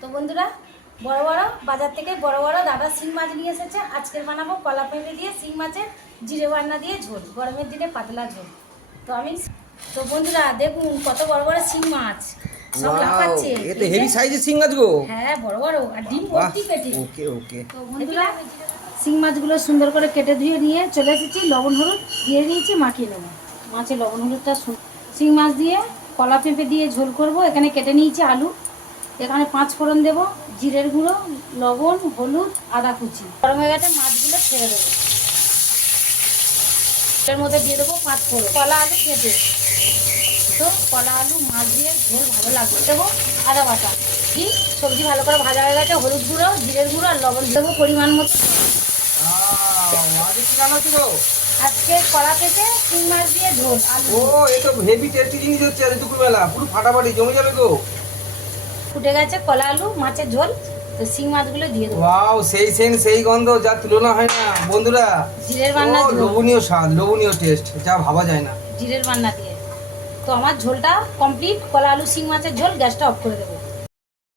তো বন্ধুরা, বড় বড় বাজার থেকে বড় বড় দাদা শিং মাছ নিয়ে এসেছে। আজকের বানাবো কলা পেঁপে দিয়ে শিং মাছের জিরে বান্না দিয়ে ঝোল, গরমের দিনে পাতলা ঝোল। তো বন্ধুরা দেখুন কত বড় বড় শিং মাছ, সব লাফাচ্ছে। এ তো হেভি সাইজের শিং মাছ গো। হ্যাঁ, বড় বড়, আর ডিম ভর্তি পেটে। ওকে ওকে। তো বন্ধুরা, শিং মাছগুলো সুন্দর করে কেটে ধুয়ে নিয়ে চলে এসেছি। লবণ হলুদ দিয়ে দিয়েছি, মাখিয়ে নেবো। মাছে লবণ হলুদটা শিং মাছ দিয়ে কলা পেঁপে দিয়ে ঝোল করব। এখানে কেটে নিয়েছি আলু, এখানে 5 ফোড়ন দেবো, জিরের গুঁড়ো, লবণ, হলুদ, আদা কুচি। গরম হয়ে গেছে, মাছগুলো ছেড়ে দেবো। এর মধ্যে দিয়ে দেবো 5 ফোড়ন, কলা আলু কেটে। তো কলা আলু মাছ দিয়ে ঝোল ভালো লাগবে। দেবো আদা বাটা, কি সবজি ভালো করে ভাজা হয়ে গেছে। হলুদ গুঁড়ো, জিরের গুঁড়ো আর লবণ দেবো পরিমাণ মতো। আজকে কলা পেঁপে শিং মাছ দিয়ে ঝোল আলু। ও, এ তো হেভি টেস্টি জিনিস হচ্ছে আজ দুপুরবেলা, পুরো ফাটাফাটি জমে যাবে গো। ফুটে গেছে কলা আলু মাছের ঝোল, তো শিং মাছগুলো দিয়ে দেবো। ওয়াও, সেই সেন সেই গন্ধ, যা তুলনা হয় না বন্ধুরা। জিরের বান্না ঝোল, লোভনীয় স্বাদ, লোভনীয় টেস্ট, যা ভাবা যায় না। জিরের বান্না দিয়ে। তো আমার ঝোলটা কমপ্লিট, কলা আলু শিং মাছের ঝোল। গ্যাসটা অফ করে দেবো।